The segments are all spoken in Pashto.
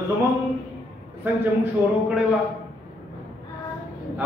نو زمون څنګه چې موږ شروع کړی و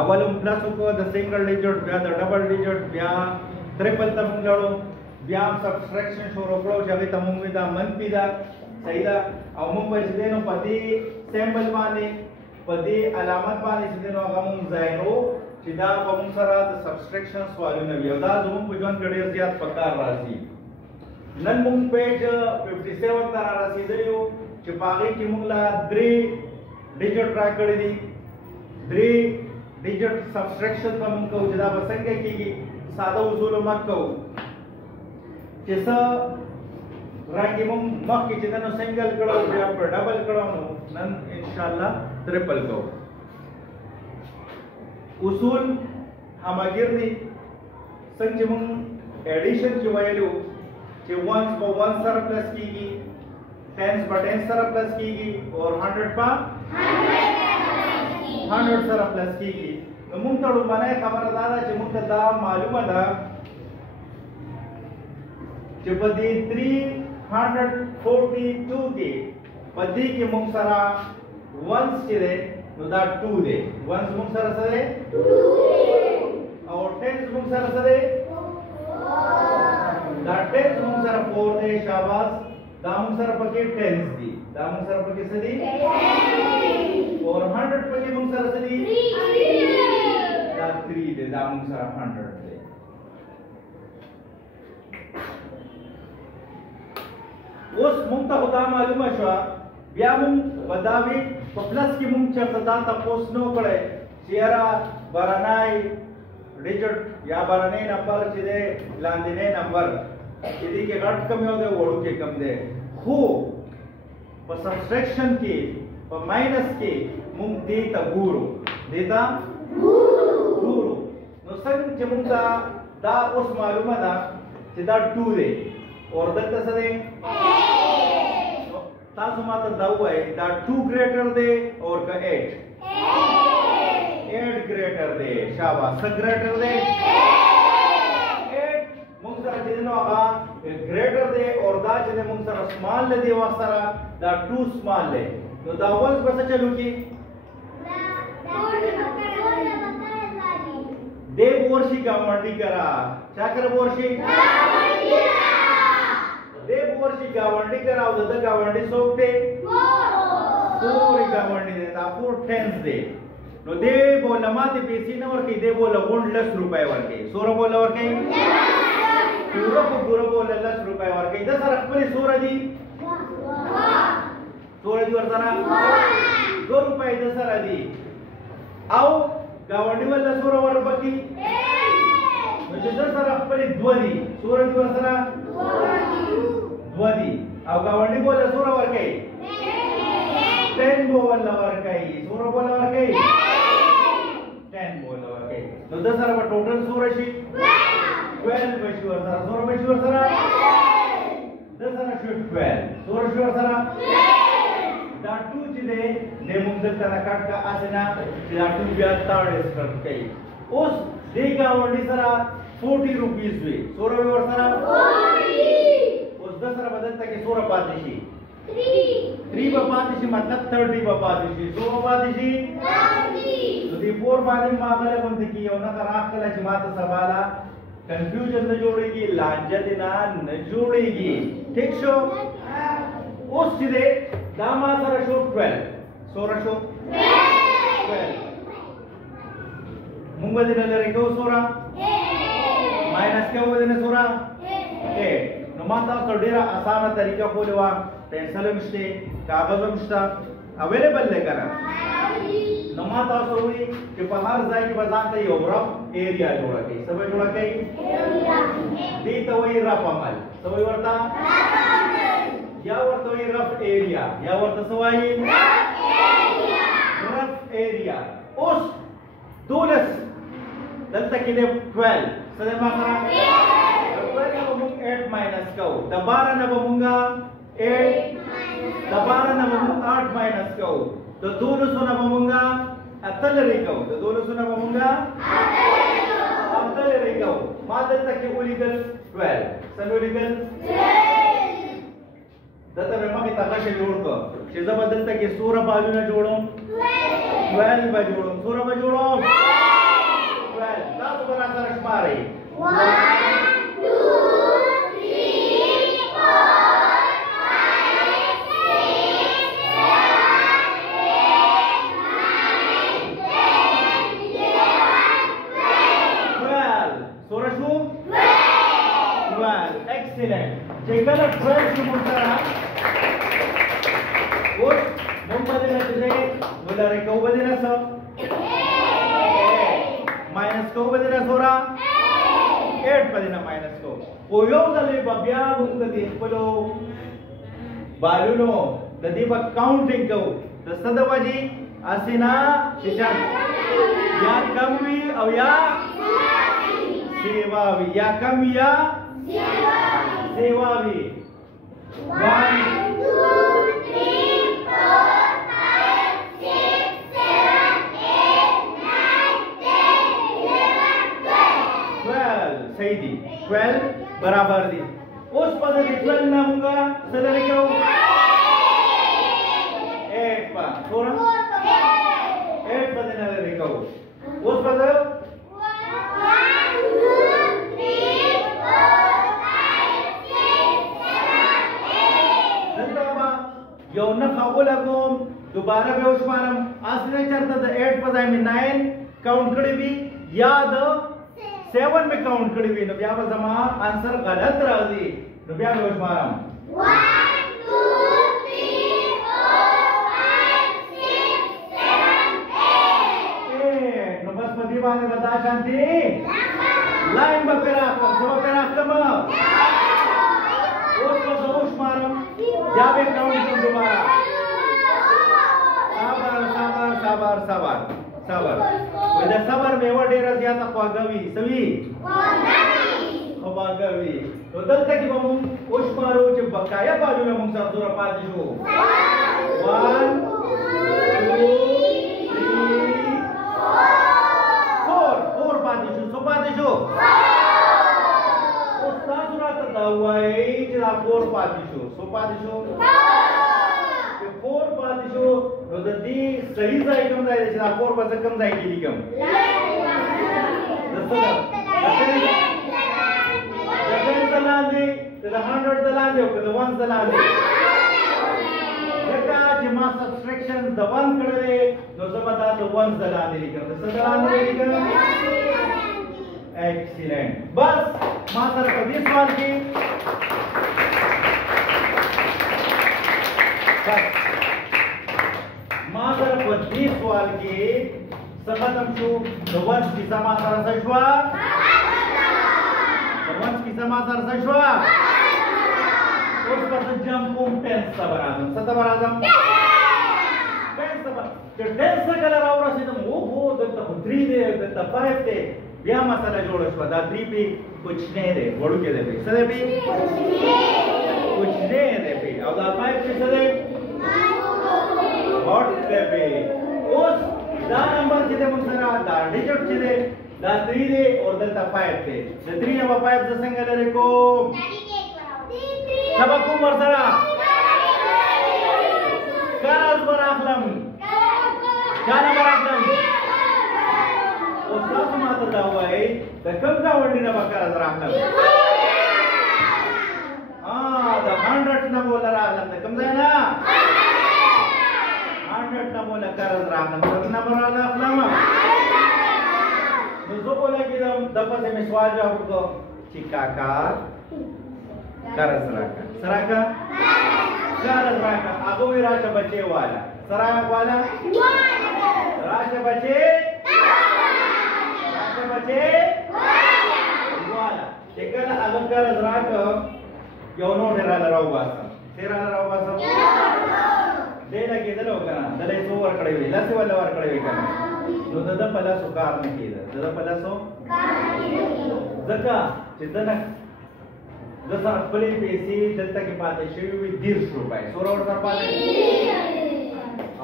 اول هم پلس وکړو د سنگل ډیجټ بیا د ډبل ډیجټ بیا ټریپل ته موږ لاړو بیا هم سبټریکشن شروع کړو چې هغه ته موږ دا منفي ده صحیح ده او موږ به چې نو په دې سیمبل باندې په دې علامت باندې چې نو هغه موږ ځایو چې دا په موږ سره د سبټریکشن سوالونه وي او دا زموږ په ژوند کې ډېر زیات پکار راځي نن موږ پیج 57 ته را رسیدلی یو چې په هغې کې موږ له 3 ډیجټ راکړي دي 3 ډیجټ سبټریکشن ته موږ کوو چې دا به څنګه کېږي ساده اصولو مخ کوو چې څه رانګې موږ مخکې چې نن سنګل کړو بیا په ډبل کړو نو نن انشاءالله ټریپل کوو اصول هماګیر دي څنګه چې موږ ایډیشن چې ویلو چې 1 په 1 سره پلس کېږي 10 په 10 سره پلس کېږي او 100 په 100 سره پلس کېږي نو موږ ته لومړنۍ خبره دا ده چې موږ ته دا معلومه ده چې په دې 342 کې په دې کې موږ سره 1 چې دی نو دا 2 دی 1 موږ سره څه دی 2 او 10 موږ سره څه دی دا 10 موږ سره 4 دی شاباش دا موږ سره پکې 10 دي دا موږ سره پکې څه دي 10 اور 100 پکې موږ سره څه دي 3 دا 3 دی دا موږ سره 100 دی اوس موږ ته خدا معلومه شو بیا موږ وداوی په پلس کې موږ چرته دا تاسو نو کړی چې یاره بارنای ډیجټ یا بارنای نمبر چې دی لاندینی نمبر چې دې کې غټ کم یو دی وړو کې کم دی خو په سبټریکشن کې په ماینس کې موږ دې ته ګورو دې ته ګورو نو څنګه چې موږ دا اوس معلومه ده چې دا 2 دی اور دلته څه دی تاسو ماته دا وایي دا 2 ګریټر دی اور که 8 ګریټر دی شاباش څه ګریټر دی 8 موږ سره چې نو هغه ګریټر دی اور دا چې موږ سره سمال دی وخت سره دا 2 سمال دی نو دا اوس به څه چلو کی دے بورشی گاونڈی کرا چا کر بورشی دے بورشی گاونڈی کرا او دد گاونڈی سوکتے پوری گاونڈی دے تا پور ٹینس دے نو دے بولا ماتے پیسی نہ ورکی دے بولا گونڈ 10 روپے ورکی سورا بولا ورکی پورا کو پورا بولا 10 روپے ورکی دا سر اخبری سورا دی سورا دی ورسرا 2 روپے دا سر دی او گاونډي ولا سور ور بکی نو چې دا سره خپل 2 دي سور دي ور سره 2 دي او گاونډي ولا سور ور کوي 10 ولا ور کوي سور ولا ور کوي 10 ولا ور کوي نو دا سره په ټوټل سور شي 12 بشي ور سره سور بشي ور سره دا سره شو 12 سور شو ور سره دا 2 چې دی د موږ دلته راکټ کا اسنه چې دا 2 بیا 30 کټ کوي اوس دې گاونډي سره 40 روپیز وي سوره ور سره 40 اوس د سره بدل ته کې سوره پاتې شي 3 په پاتې شي مطلب 30 په پاتې شي سوره پاتې شي 30 نو دې پور باندې معاملې باندې کې یو نه راخله چې ماته سواله کنفیوژن نه جوړيږي لانجه دې نه جوړيږي ٹھیک شو اوس چې دا ما سره شو 12 سوره شو 12 مونږ دې نه لري کو سوره ماینس کې و دې نه سوره 8 نو ما تاسو ډیره اسانه طریقه کولې و پنسل مشته کاغذ مشته اویلیبل لګره نو ما تاسو وی چې په هر ځای کې بازار ته یو رف ایریا جوړه کړئ څه به جوړه کړئ دې ته وی رف عمل څه وی ورته یا ورته وی رف ایریا یا ورته څه وایي رف ایریا اوس 12 دلته کې 12 څه ده ما سره 12 موږ 8 ماینس کوو د 12 نه به موږ 8 د 12 نه به موږ 8 ماینس کوو د 12 نه به موږ اتلری کوو د 12 نه به موږ اتلری کوو ما دلته کې ولیکل 12 څه ولیکل دته به مخې ته غشه جوړ کړ چې زه به دلته کې سوره بازونه جوړوم 12 به جوړوم سوره به جوړوم 12 تاسو به راسره شمارئ 1 2 Excellent. Check out 12 Mumtara. Good. Mumbadina today. Mulare Kaubadina sir. Minus Kaubadina Sora. 8 Padina minus Ko. Poyo the Babia Mungadi Polo Baluno. The Diva counting go. The Sadawaji Asina Shishan. Ya Kamvi Avya Sevavi. Ya Kamya Sevavi. 1 2 3 4 5 6 7 8 9 10 11 12 सही दी 12 बराबर दी उस पद्धति 12 ना होगा सदर क्या हो 8 पर थोड़ा 8 पद्धति ना लिखा हो उस पद्धति यो न खाओलगोम दोबारा बेउस्मानम आसने चलता द 8 पर जाए में 9 काउंट करी भी या द 7 में काउंट करी भी नबिया पर जमा आंसर गलत राजी नबिया बेउस्मानम 1 2 3 4 5 6 7 8 नो बस मदीबा ने बता शांति लाइन में पेरा सब पेरा खत्म उस पर बेउस्मानम या बे काउंट कर दोबारा sabar weda sabar me wadera ziyata qagawi sawi qagawi to dalta ki bam ushmaro je bakaya balu na mung sa sura padishu 1 2 3 4 padishu so padishu usta sura ta dawai jira 4 padishu so padishu 4 padishu no the di sahi sai kam dai jira 4 basa kam dai ki kam the dalandi the 100 dalandi the 1 dalandi jaka jama subtraction the 1 kadale no sabata the 1 dalandi kam the dalandi kam excellent bas मातर पर 20 सवाल की मातर पर 20 सवाल की सखतम शु वंश की समाचार सशवा वंश की समाचार सशवा उस पर जंपुम टेंस सबराजम सतबराजम टेंस सब जो टेंस कलर और सिदम वो दत्त 3 दे दत्त 5 दे या मसाला जोड़ो इसको दा 3 पे कुछ नहीं दे वड़ू के दे पे सदे पे कुछ नहीं दे पे और दा 5 पे सदे व्हाट दे पे उस दा नंबर जिदे मुसरा दा डिजिट जिदे दा 3 दे और दा 5 दे द 3 नंबर 5 द संग दे को सबक उमर सरा काज बराखलम जाना बराखलम उस्ताद माता दावा है द कम का वंडी ना बकरा राखलम द 100 ना बोला राखलम द कम जाना 100 ना बोला कर राखलम द नंबर राखलम तो बोला कि दफा से मैं सवाल जवाब को चिकाका करस राखा सराका करस राखा आगो में राशा बचे वाला सराका वाला राशा बचे बचे वाला एकला अलंकार राख योनो डेराला राव बासा तेराला राव बासा देला गेदलो kana dale so war kade wi lase wala war kade wi kana no dada pala so kar ne kida dada pala so zaka chidana जसा अपने पैसे जनता के पास है शेवी वी 150 रुपये सोरावर का पास है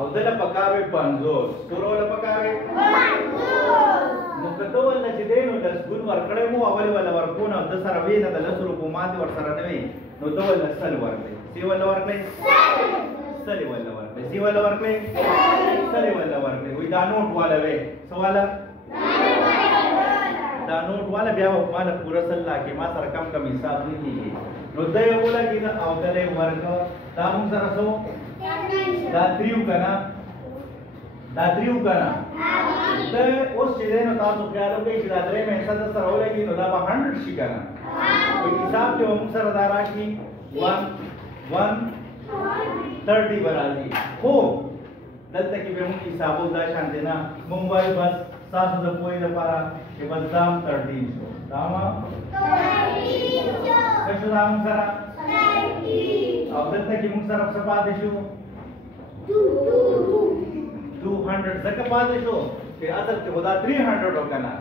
अवधला पकावे 50 सोरावर पकावे 50 نو کته ول چې دین ول سګون ورکړې مو اول ولا ورکونه د سره وینه د لسر په ماده ور سره نه وي نو ته ول سل ورکړې سی ول ورکړې سل ول ورکړې سی ول ورکړې سل ول ورکړې وې دا نوٹ والا وې سواله دا نوٹ والا بیا په مال پورا سل لا کې ما سره کم کم حساب نه کیږي نو دا یو ولا کې دا او دلې ورک دا موږ سره سو دا تریو کنا دا تریو کنا دا اوس چې نو تاسو خیال وکړئ چې دا درې مې څه سره ولګي نو دا به 100 شي کنا په حساب کې موږ سره دا راشي 130 برابر خو دلته کې به موږ حساب دا شان دینا موږ وایو بس تاسو د پوهې لپاره چې بس دام 13 شو داما 13 شو دام سره 13 او دلته کې موږ سره څه پاتې شو 200 ځکه پاتې شو چې اصل کې خدا 300 وکړه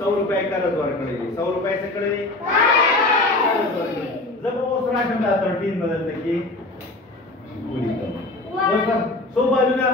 100 روپے قرض ورکړي 100 روپے څه کړی زه به اوس راشم دا 13 بدلته کې ولې کوم اوس څو بالونه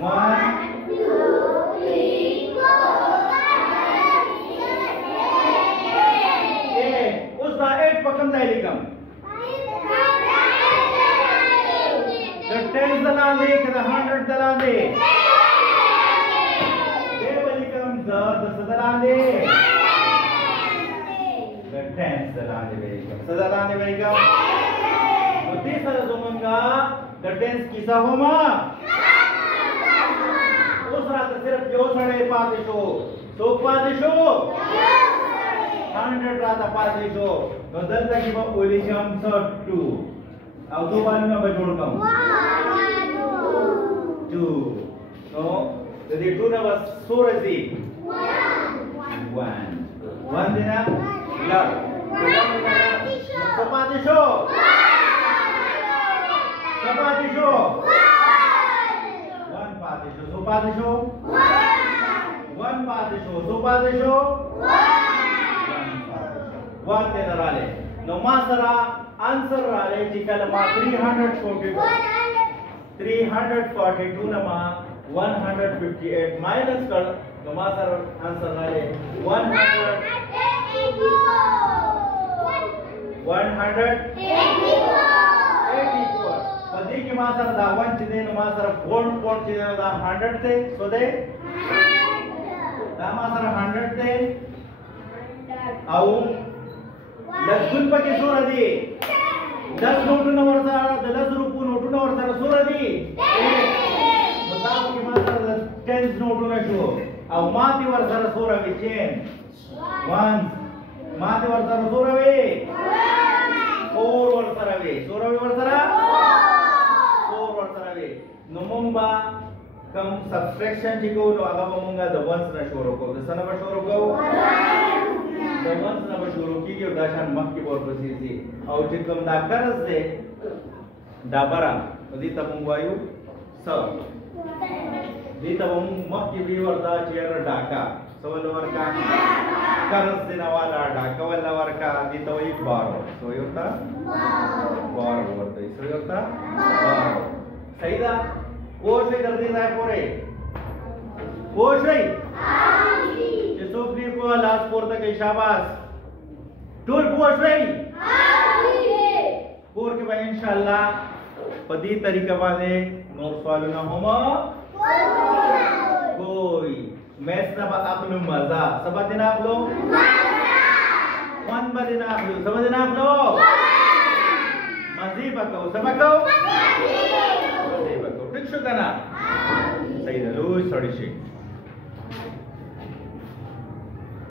مارا 342 nama 158 minus कर नमा सर आंसर राले 184 पदी की मा सर दा 1 चिदे नमा सर कोण चिदे दा 100 थे सो दे दा मा सर 100 थे आउ 10 गुण पके सोरा दी 10 नोट न वर्षा 10 रुपये नोट न वर्षा सोरा दी बताओ कि मात्र 10 नोट न शो अब माती वर्षा सोरा वी चेन 1 माती वर्षा सोरा वी 4 वर्षा वी सोरा वी वर्षा 4 वर्षा वी नमुंबा कम सब्ट्रैक्शन जिको नो आगा बमुंगा द वंस न शोरो को द सन न शोरो को द वंस न शोरो की के दाशान मक की बोल प्रसिद्धि और जिकम दा करस दे दाबरा दी तमुंगायु स दी तमुंग मक की भी वर्दा चेयर डाका सवल वर्का Karas dinawala kawal na warka dito ay baro. So yota? Baro warta. So yota? Baro. Saida? Koshay dardi na pore. Koshay? ये सोफनी को लास्ट फोर तक शाबाश टूर पोस्ट भाई फोर के भाई इंशाल्लाह पदी तरीका वाले नोट सवालों ना होमा कोई मैथ ना आप लोग मजा सब देना आप लोग वन बदेना आप लोग सब देना आप लोग मजी बको सब बको मजी बको ठीक शुक्राना सही है लो सॉरी